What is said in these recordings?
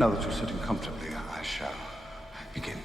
Now that you're sitting comfortably, I shall begin.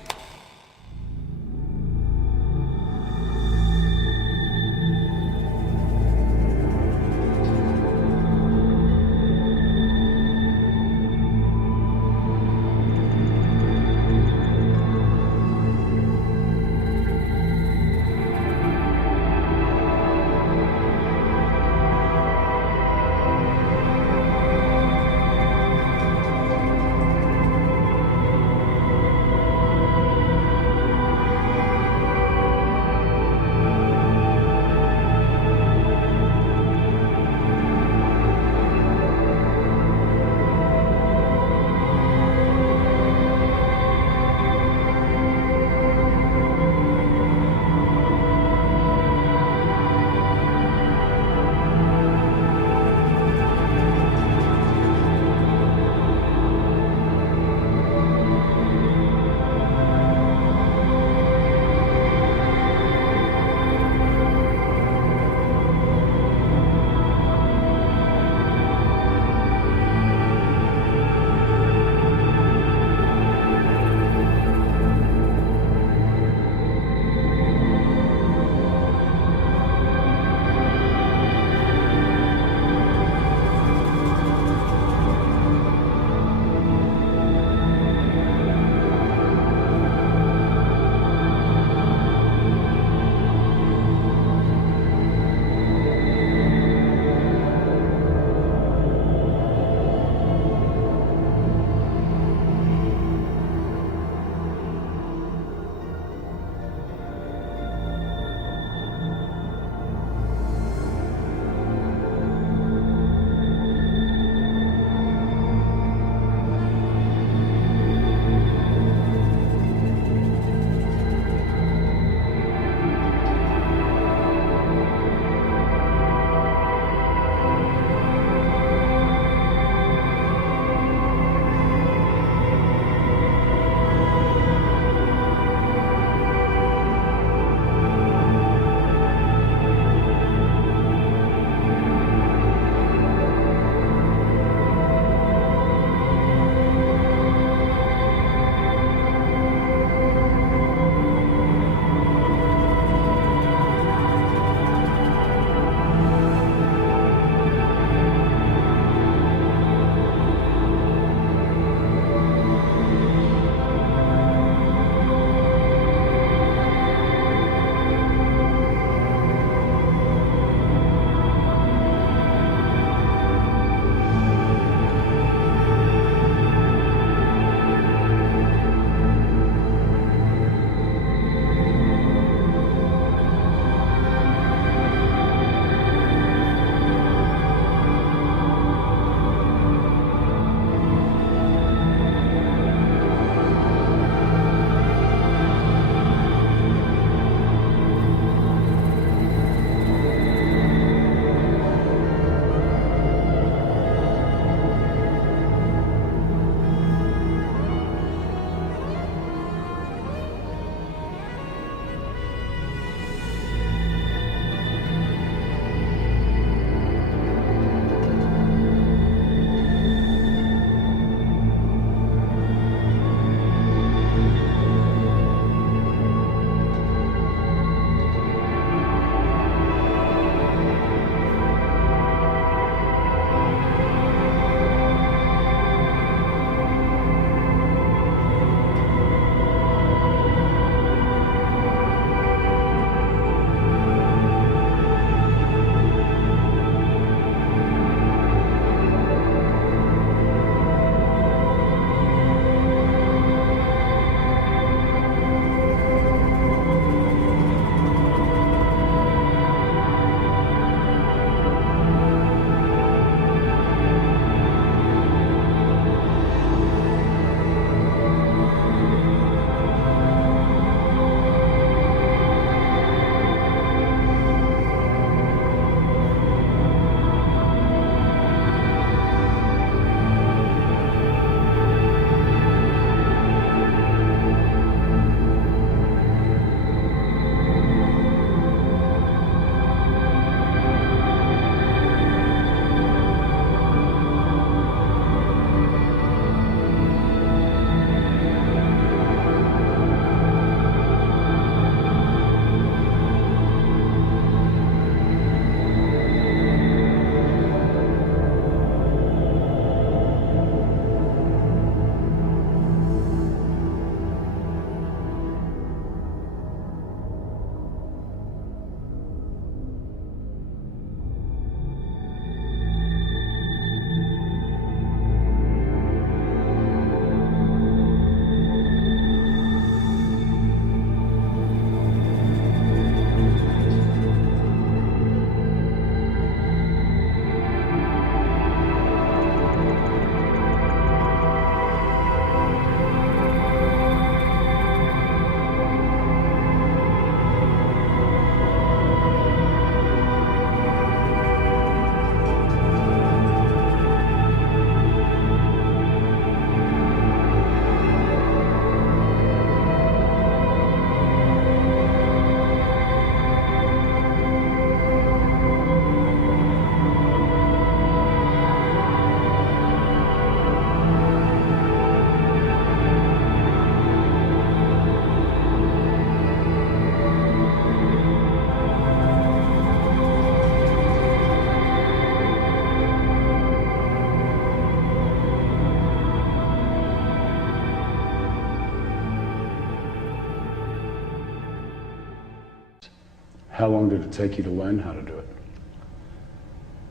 How long did it take you to learn how to do it?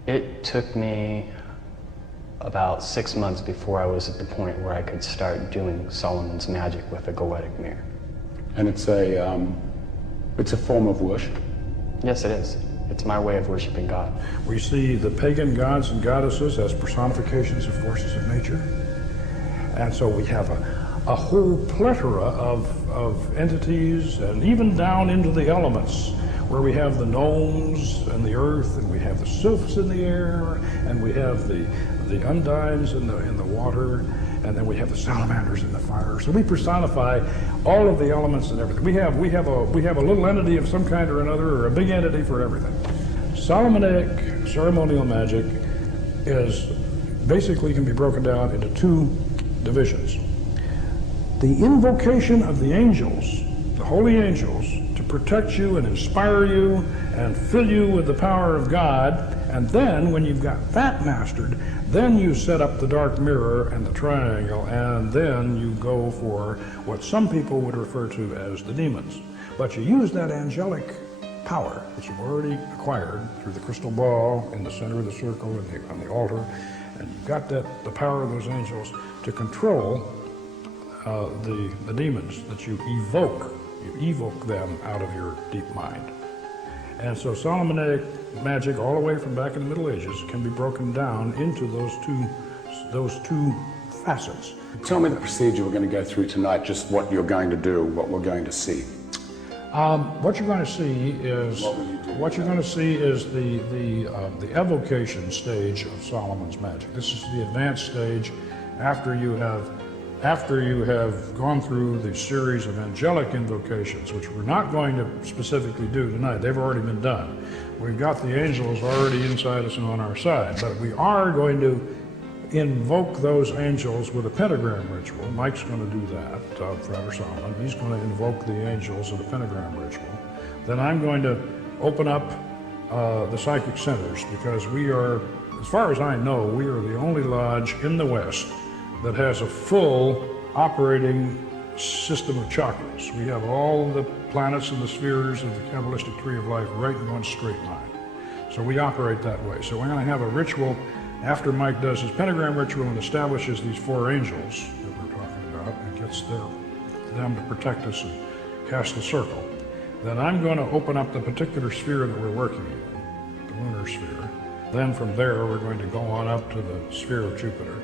It took me about 6 months before I was at the point where I could start doing Solomon's magic with a goetic mirror. And it's a form of worship. Yes, it is. It's my way of worshiping God. We see the pagan gods and goddesses as personifications of forces of nature. And so we have a whole plethora of entities, and even down into the elements, where we have the gnomes and the earth, and we have the sylphs in the air, and we have the undines in the water, and then we have the salamanders in the fire. So we personify all of the elements and everything. We have a little entity of some kind or another, or a big entity for everything. Solomonic ceremonial magic is basically can be broken down into two divisions. The invocation of the angels, the holy angels, to protect you and inspire you and fill you with the power of God. And then when you've got that mastered, then you set up the dark mirror and the triangle, and then you go for what some people would refer to as the demons. But you use that angelic power that you've already acquired through the crystal ball in the center of the circle and on the altar, and you've got the power of those angels to control the demons that you evoke. You evoke them out of your deep mind. And so Solomonic magic, all the way from back in the Middle Ages, can be broken down into those two facets. Tell me the procedure we're going to go through tonight, just what you're going to do, what we're going to see. What you're going to see is the evocation stage of Solomon's magic. This is the advanced stage after you have gone through the series of angelic invocations, which we're not going to specifically do tonight. They've already been done. We've got the angels already inside us and on our side, but we are going to invoke those angels with a pentagram ritual. Mike's going to do that, Father Solomon. He's going to invoke the angels with a pentagram ritual. Then I'm going to open up the psychic centers, because we are, as far as I know, we are the only lodge in the West that has a full operating system of chakras. We have all the planets and the spheres of the Kabbalistic tree of life right in one straight line. So we operate that way. So we're going to have a ritual after Mike does his pentagram ritual and establishes these four angels that we're talking about and gets them to protect us and cast the circle. Then I'm going to open up the particular sphere that we're working in, the lunar sphere. Then from there we're going to go on up to the sphere of Jupiter.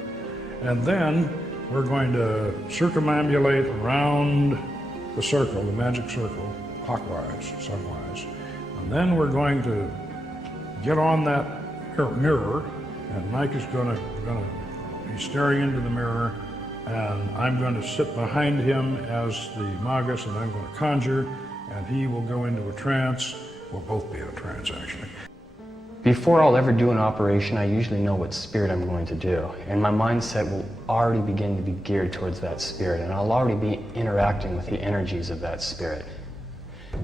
And then we're going to circumambulate around the circle, the magic circle, clockwise, sunwise. And then we're going to get on that mirror, and Mike is going to be staring into the mirror, and I'm going to sit behind him as the Magus, and I'm going to conjure, and he will go into a trance. We'll both be in a trance, actually. Before I'll ever do an operation, I usually know what spirit I'm going to do, and my mindset will already begin to be geared towards that spirit, and I'll already be interacting with the energies of that spirit.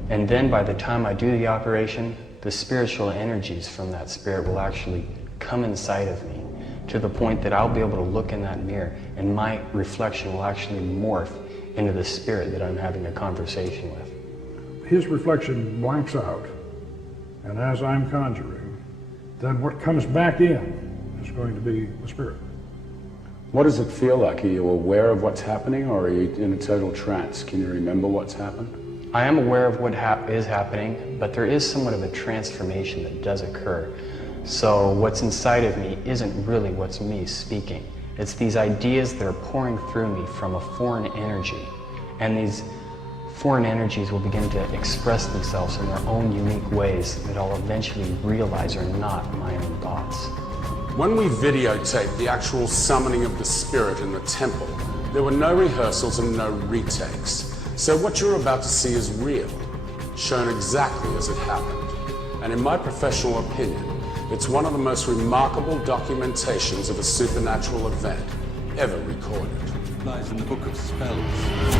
And then by the time I do the operation, the spiritual energies from that spirit will actually come inside of me, to the point that I'll be able to look in that mirror, and my reflection will actually morph into the spirit that I'm having a conversation with. His reflection blanks out, and as I'm conjuring, then what comes back in is going to be the spirit. What does it feel like? Are you aware of what's happening, or are you in a total trance? Can you remember what's happened? I am aware of what is happening, but there is somewhat of a transformation that does occur. So what's inside of me isn't really what's me speaking. It's these ideas that are pouring through me from a foreign energy, and these foreign energies will begin to express themselves in their own unique ways that I'll eventually realize are not my own thoughts. When we videotaped the actual summoning of the spirit in the temple, there were no rehearsals and no retakes. So what you're about to see is real, shown exactly as it happened. And in my professional opinion, it's one of the most remarkable documentations of a supernatural event ever recorded. Lies in the Book of Spells.